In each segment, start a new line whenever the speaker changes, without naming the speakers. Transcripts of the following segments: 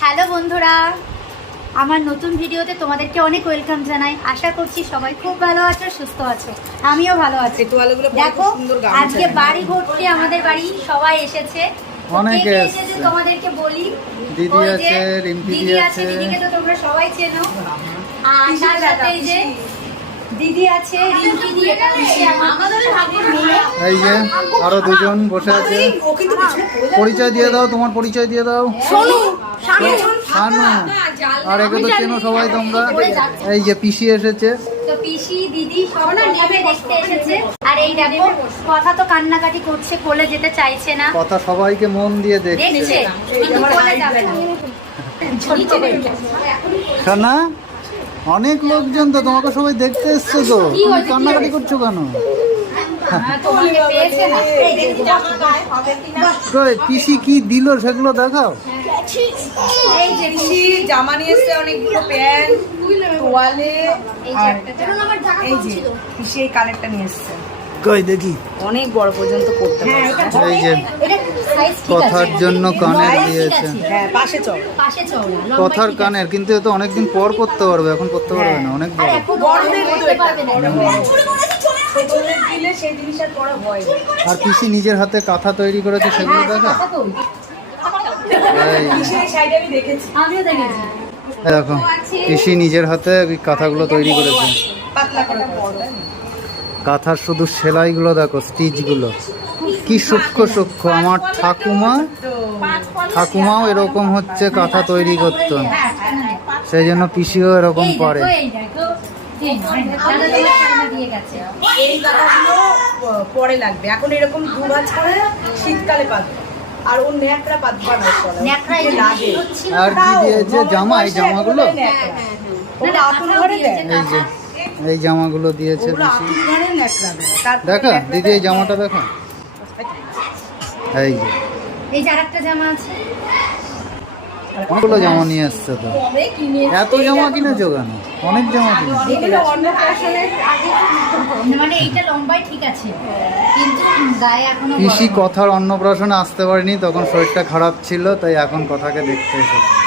Hello বন্ধুরা আমার নতুন ভিডিওতে তোমাদেরকে অনেক ওয়েলকাম জানাই আশা করছি সবাই খুব ভালো আছো সুস্থ আছো আমিও ভালো আছি দেখো। আজকে বাড়ি ভর্তি আমাদের বাড়ি সবাই এসেছে
অনেকে এসেছে।
তোমাদেরকে বলি।
দিদি আছে, রিম্পি
দিদি আছে। দিদিকে তো তোমরা সবাই চেনো। আর তার সাথে এই যে দিদি আছে রিম্পি দি এটা আমাদের ভাগ্যের মেয়ে
এই যে আরও দুজন বসে আছে। পরিচয় দিয়ে দাও তোমার পরিচয় দিয়ে দাও।
শোনো
শানু আর একে তো চেনো সবাই তোমরা। এই যে পিসি এসেছে।
তো পিসি দিদি সব মিলে দেখতে এসেছে। আর এই দেখো কথা তো কান্নাকাটি করছে কোলে যেতে চাইছে না।
কথা সবাইকে মন দিয়ে দেখছে।
না
অনেক লোকজন তো তোমাকে সবাই দেখতে এসছে তো। তুমি কান্নাকাটি করছ কেন?
হ্যাঁ, তোমাকে পেয়েছে না? এই যে
জামা গায়ে হবে কিনা?
কই পিসি কি দিল সেগুলো দেখাও?
এই যে
পিসি জামা নিয়ে এসছে অনেকগুলো প্যান্ট তোয়ালে
এই যে
পিসি এই কানেরটা নিয়ে এসছে।
কই দেখি।
অনেক বড় পর্যন্ত করতে
হ্যাঁ
এই যে কথার জন্য কানের দিয়েছে।
হ্যাঁ
কথার কানের কিন্তু এ তো অনেকদিন পর করতে পারবে এখন করতে পারবে না অনেক
আর
হয়।
পিসি নিজের হাতে কাঁথা তৈরি করেছে সেগুলো
হ্যাঁ,
দেখা? দেখো পিসি নিজের হাতে ওই কাঁথাগুলো তৈরি করেছে।
পাতলা করে?
কাঁথার শুধু সেলাইগুলো দেখো স্টিচগুলো। কি সূক্ষ্ম সূক্ষ্ম আমার ঠাকুমা ঠাকুমাও এরকম হচ্ছে কাঁথা তৈরি করতো। সেই জন্য পিসিও এরকম পারে
দেখো, এই দেখো। এই নাও, দাদা তোমার খেলনা দিয়ে গেছে।
এই গাদাগুলো প- পরে লাগবে। এখন এরকম দু ভাঁজ করে শীতকালে পাতবে আর ও ন্যাকড়া পাতবা না
এই যে
লাগে
আর কি দিয়েছে? জামা এই জামাগুলো?
কাঁথাও
ঘরে দেয়।
এই যে। এই জামাগুলো দিয়েছে দেখা দিদি এই জামাটা দেখো? এই যে।
এই যে আরেকটা জামা আছে।
অনেকগুলো জামা নিয়ে এসছে তো। এত জামা কিনেছো কেন? অনেক জামা কিনেছো।
আগে
মানে এইটা লম্বাই ঠিক আছে। কিন্তু গায়ে এখনও বড়
পিসি কথার অন্নপ্রাশনে আসতে পারেনি তখন শরীরটা খারাপ ছিল তাই এখন কথাকে দেখতে এসেছে।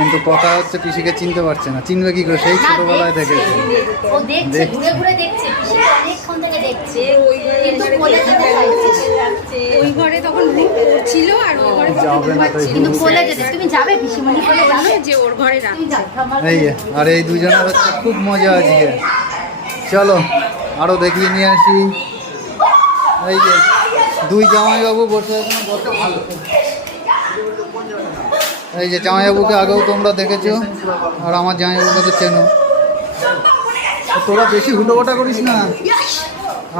কিন্তু কথা হচ্ছে পিসিকে চিনতে পারছে না। চিনবে কি করে? সেই ছোটবেলায়
দেখছে।
দেখেছে।
ও দেখছে
দেখছে।
ঘুরে ঘুরে দেখছে পিসি তো অনেকক্ষণ থেকে
ওই ঘরে
তখন ছিল আর ওই ঘরে
যাবে না
কিন্তু কোলে যেতে তুমি যাবে পিসিমণি কোলে যাবে?
যে ওর ঘরে রাখ
তুমি যাও আমার
এই আর এই দুজনের হচ্ছে খুব মজা আজকে। চলো আরও দেখিয়ে নিয়ে আসি। এই যে দুই জামাইবাবু বসে আছেন বসে ভালো। এই যে জামাইবাবুকে আগেও তোমরা দেখেছ আর আমার জামাইবাবুকে তো চেনো। তোরা বেশি হুটোপাটা করিস না।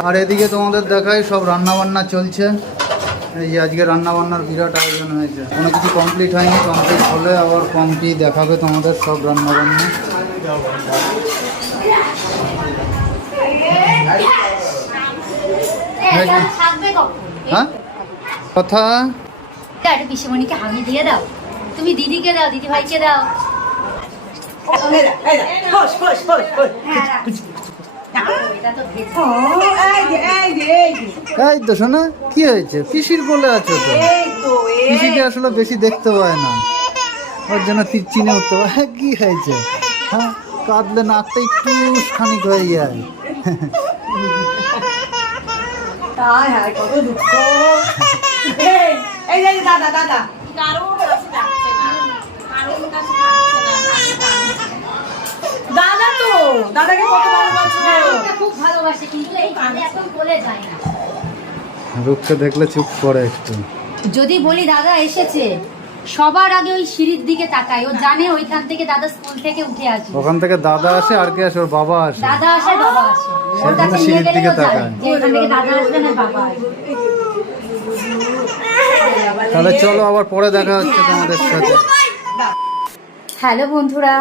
আর এদিকে তোমাদের দেখাই সব রান্না বান্না চলছে। এই যে আজকে রান্না বান্নার বিরাট আয়োজন হয়েছে। কোনো কিছু কমপ্লিট হয়নি কমপ্লিট হলে আবার কমপ্লিট দেখাবে তোমাদের সব রান্না বান্না
হ্যাঁ, কখন?
হ্যাঁ? কথা
একটু পিসিমণিকে হামি দিয়ে দাও। তুমি দিদিকে দাও দিদি ভাইকে দাও।
এই।
হ্যাঁ তো ভেজে।
ও, এই যে, এই যে, এই যে,
এই তো শোনা কি হয়েছে? পিসির কোলে আছে তো? পিসিকে আসলে বেশি দেখতে পায় না। ওর জন্য তীর চিনে উঠতে পারে হ্যাঁ, কি হয়েছে? হ্যাঁ কাঁদলে নাকটা একটু খানিক হয়ে যায়।
হায়, কত দুঃখ। এই, যে, দাদা, দাদা। দাদা তো, দাদাকে কত ভালোবাসো।
খুব ভালোবাসে কিন্তু এই কানে এখন কোলে যায় না।
রূপকে দেখলে চুপ করে একটু।
যদি বলি দাদা এসেছে সবার আগে ওই সিঁড়ির দিকে তাকায়। ও জানে ওইখান থেকে দাদা স্কুল থেকে উঠে আসবে
ওখান থেকে দাদা আসে আর কে আসে? ওর বাবা আসে।
দাদা আসে বাবা আসে। ওর কাছে নিয়ে
সিঁড়ির
গেলে
দিকে
ও জানে
তাকায়।
যে এখান থেকে দাদা আসবে না বাবা আসবে।
তাহলে চলো আবার পরে দেখা হচ্ছে তোমাদের সাথে।
হ্যালো বন্ধুরা,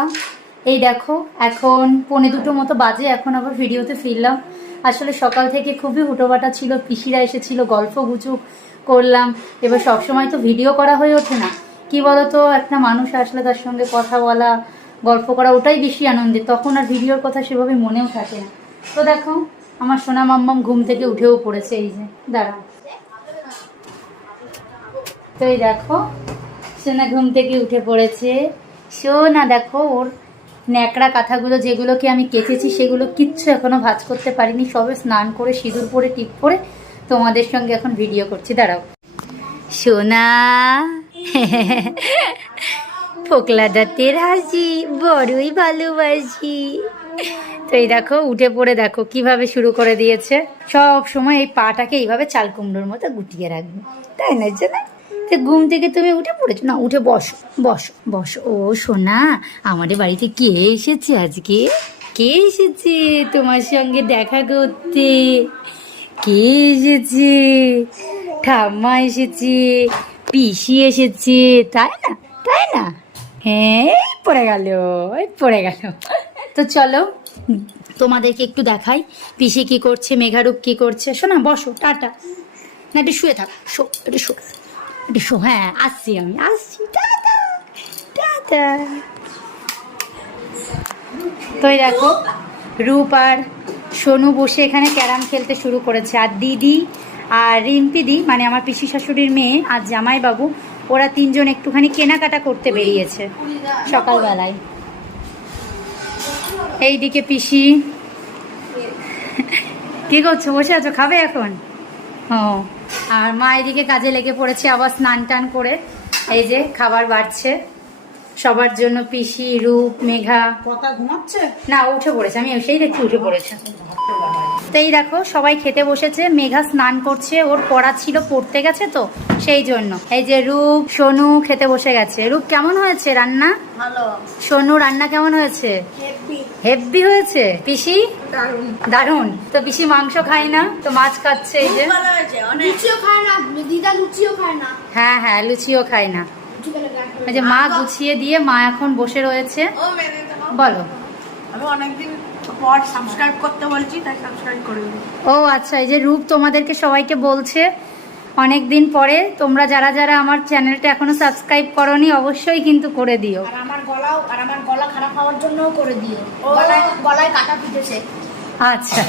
এই দেখো, এখন পৌনে দুটো মতো বাজে, এখন আবার ভিডিওতে ফিরলাম। আসলে সকাল থেকে খুবই হুটোবাটা ছিল, পিসিরা এসেছিল, গল্প গুজব করলাম। এবার সবসময় তো ভিডিও করা হয়ে ওঠে না। কি বলতো, একটা মানুষ আসলে তার সঙ্গে কথা বলা, গল্প করা, ওটাই বেশি আনন্দের। তখন আর ভিডিওর কথা সেভাবে মনেও থাকে না। তো দেখো, আমার সোনা মাম্মাম ঘুম থেকে উঠেও পড়েছে, এই যে, দাঁড়াও। তো এই দেখো, সোনা ঘুম থেকে উঠে পড়েছে। সোনা, দেখো, ওর ন্যাকড়া কাঁথাগুলো যেগুলোকে আমি কেচেছি, সেগুলো কিচ্ছু এখনও ভাজ করতে পারিনি। সবে স্নান করে, সিঁদুর পরে, টিপ পরে তোমাদের সঙ্গে এখন ভিডিও করছি। দাঁড়াও। সোনা, ফোকলা দাঁতের হাসি বড়ই ভালোবাসি। তো এই দেখো, উঠে পড়ে দেখো, কীভাবে শুরু করে দিয়েছে। সব সময় এই পাটাকে এইভাবে চাল কুমড়োর মতো গুটিয়ে রাখবে। তাই না না তো ঘুম থেকে তুমি উঠে পড়েছো? না, উঠে বসো বসো বসো। ও সোনা, আমাদের বাড়িতে কে এসেছে আজকে? কে এসেছে তোমার সঙ্গে দেখা করতে? কে এসেছে? ঠাম্মা এসেছে, পিসি এসেছে, তাই না? তাই না? হ্যাঁ পড়ে গেল পড়ে গেল। তো চলো, তোমাদেরকে একটু দেখাই, পিসি কি করছে, মেঘারূপ কি করছে। শোনা বসো, টাটা। না, একটু শুয়ে থাক, শো, একটু শো। হ্যাঁ আসছি আমি। আসছি টাটা টাটা তো দেখো রূপ আর সোনু বসে এখানে ক্যারাম খেলতে শুরু করেছে। আর দিদি আর রিম্পি দি মানে আমার পিসি শাশুড়ির মেয়ে আর জামাইবাবু, ওরা তিনজন একটুখানি কেনাকাটা করতে বেরিয়েছে সকালবেলায়। এইদিকে পিসি। কি করছ? বসে আছো? খাবে এখন? ও। আর মা এদিকে কাজে লেগে পড়েছে আবার স্নান টান করে। এই যে খাবার বাড়ছে। সবার জন্য পিসি রূপ মেঘা।
কথা ঘুমাচ্ছে?
না উঠে পড়েছে। আমি সেই দেখছি উঠে পড়েছে। তো এই দেখো সবাই খেতে বসেছে। মেঘা স্নান করছে ওর পড়া ছিল পড়তে গেছে তো সেই জন্য। এই যে রূপ সোনু খেতে বসে গেছে। রূপ কেমন হয়েছে রান্না?
ভালো।
সোনু রান্না কেমন হয়েছে? হেভি হয়েছে? পিসি?
দারুণ।
দারুণ। তো পিসি মাংস খায় না তো মাছ খাচ্ছে এই যে।
লুচিও খায় না দিদা লুচিও খায় না।
হ্যাঁ হ্যাঁ লুচিও খায় না। এই যে মা গুছিয়ে দিয়ে মা এখন বসে রয়েছে। বলো।
আমি অনেকদিন পর সাবস্ক্রাইব করতে বলছি তাই সাবস্ক্রাইব করে
ও আচ্ছা এই যে রূপ তোমাদেরকে সবাইকে বলছে অনেক দিন পরে তোমরা যারা যারা আমার চ্যানেলটা এখনও সাবস্ক্রাইব করনি অবশ্যই কিন্তু করে দিও।
আর আমার গলাও আর আমার খারাপ হওয়ার করে দিও। গলায় গলায় কাটা পিটেছে
আচ্ছা।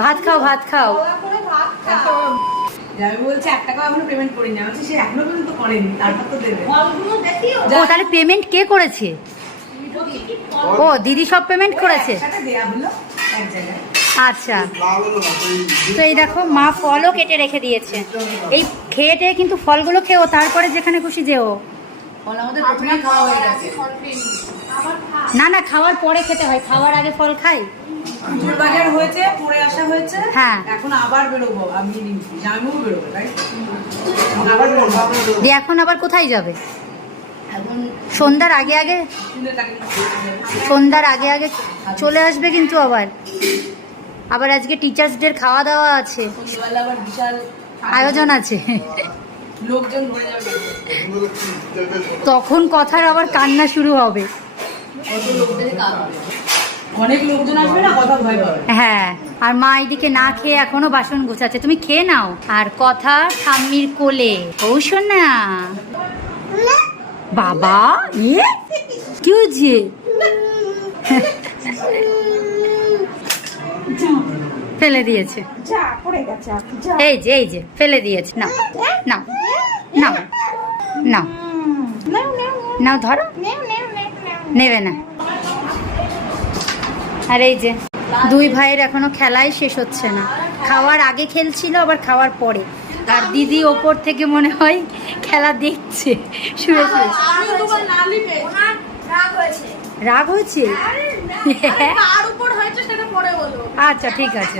ভাত খাও। ভাত খাও ও তাহলে পেমেন্ট কে করেছে? ও দিদি সব পেমেন্ট করেছে? আচ্ছা। তো এই দেখো মা ফলও কেটে রেখে দিয়েছে। এই খেয়ে টেয়ে কিন্তু ফলগুলো খেও তারপরে যেখানে খুশি যেও।
ফল আমাদের প্রথমেই খাওয়া হয়ে গেছে।
না না খাওয়ার পরে খেতে হয়। খাওয়ার আগে ফল খাই।
পুজোর বাজার হয়েছে পরে আসা হয়েছে।
হ্যাঁ।
এখন আবার বেরোবো আমি রিম্পি বেরোবো তাই আবার বেরোবো।
দিয়ে এখন আবার কোথায় যাবে? সন্ধ্যার আগে আগে? সন্ধ্যার আগে আগে চলে আসবে কিন্তু আবার। আবার আজকে টিচার্স ডের খাওয়া দাওয়া আছে।
সন্ধ্যাবেলা আবার বিশাল
আয়োজন আছে।
লোকজন ভরে যাবে।
তখন কথার আবার কান্না শুরু হবে।
অনেক লোকজন আসবে না কথা ভয় পাবে।
হ্যাঁ আর মা এদিকে না খেয়ে এখনও বাসন গোছাচ্ছে। তুমি খেয়ে নাও। আর কথা ঠাম্মির কোলে। ও শোনা বাবা ইয়ে কি হচ্ছে ফেলে দিয়েছে।
যা পড়ে গেছে
এই যে এই যে ফেলে দিয়েছে। নাও নাও নাও নাও। নাও ধরো। নেবে না। আর এই যে দুই ভাইয়ের এখনও খেলাই শেষ হচ্ছে না। খাওয়ার আগে খেলছিল আবার খাওয়ার পরে। আর দিদি ওপর থেকে মনে হয় খেলা দেখছে। শুয়ে শুয়ে।
রাগ হয়েছে?
আচ্ছা ঠিক আছে।